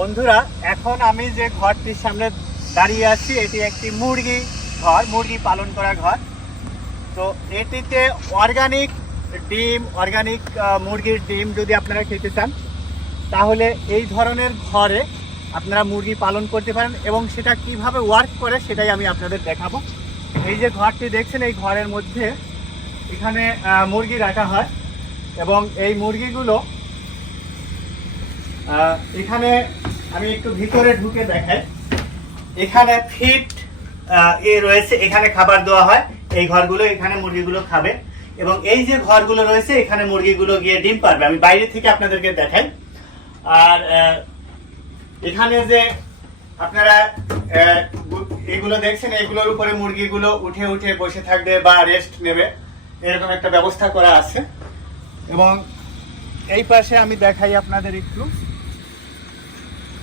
বন্ধুরা, এখন আমি যে ঘরটির সামনে দাঁড়িয়ে আছি, এটি একটি মুরগি ঘর, মুরগি পালন করা ঘর। তো এটিতে অর্গানিক ডিম অর্গানিক মুরগির ডিম যদি আপনারা খেতে চান, তাহলে এই ধরনের ঘরে আপনারা মুরগি পালন করতে পারেন এবং সেটা কীভাবে ওয়ার্ক করে সেটাই আমি আপনাদের দেখাবো। এই যে ঘরটি দেখছেন, এই ঘরের মধ্যে এখানে মুরগি রাখা হয় এবং এই মুরগিগুলো এখানে আমি একটু ভিতরে ঢুকে দেখাই। এখানে ফিট এ রয়েছে, এখানে খাবার দেওয়া হয়। এই ঘরগুলো, এখানে মুরগিগুলো খাবে। এবং এই যে ঘরগুলো রয়েছে, এখানে মুরগিগুলো গিয়ে ডিম পারবে। আমি বাইরে থেকে আপনাদেরকে দেখাই। আর এখানে যে আপনারা এগুলো দেখছেন, এগুলোর উপরে মুরগিগুলো উঠে উঠে বসে থাকবে বা রেস্ট নেবে। এরকম একটা ব্যবস্থা করা আছে। এবং এই পাশে আমি দেখাই আপনাদের একটু।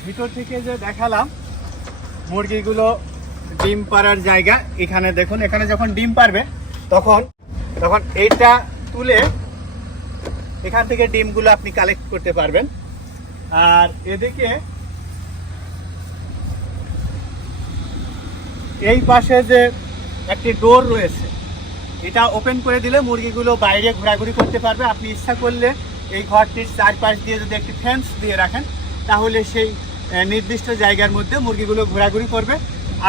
ভিতর থেকে যে দেখালাম, মুরগিগুলো ডিম পাড়ার জায়গা। এখানে দেখুন, এখানে যখন ডিম পারবে তখন তখন এইটা তুলে এখান থেকে ডিমগুলো আপনি কালেক্ট করতে পারবেন। আর এদিকে এই পাশে যে একটি ডোর রয়েছে, এটা ওপেন করে দিলে মুরগিগুলো বাইরে ঘোরাঘুরি করতে পারবে। আপনি ইচ্ছা করলে এই ঘরটির চারপাশ দিয়ে যদি একটি ফেন্স দিয়ে রাখেন, তাহলে সেই নির্দিষ্ট জায়গার মধ্যে মুরগিগুলো ঘোরাঘুরি করবে,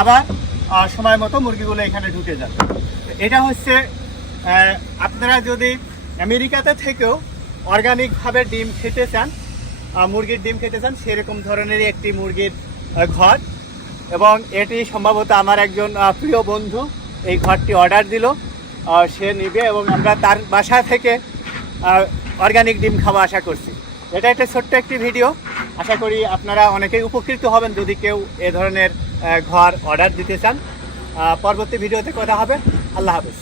আবার সময় মতো মুরগিগুলো এখানে ঢুকে যাবে। এটা হচ্ছে আপনারা যদি আমেরিকাতে থেকেও অর্গানিকভাবে ডিম খেতে চান মুরগির ডিম খেতে চান, সেরকম ধরনেরই একটি মুরগির ঘর। এবং এটি সম্ভবত আমার একজন প্রিয় বন্ধু এই ঘরটি অর্ডার দিল সে নিবে এবং আমরা তার বাসা থেকে অর্গানিক ডিম খাওয়া আশা করছি। এটা একটা ছোট্ট একটি ভিডিও। আশা করি আপনারা অনেকেই উপকৃত হবেন যদি কেউ এ ধরনের ঘর অর্ডার দিতে চান। পরবর্তী ভিডিওতে কথা হবে। আল্লাহ হাফেজ।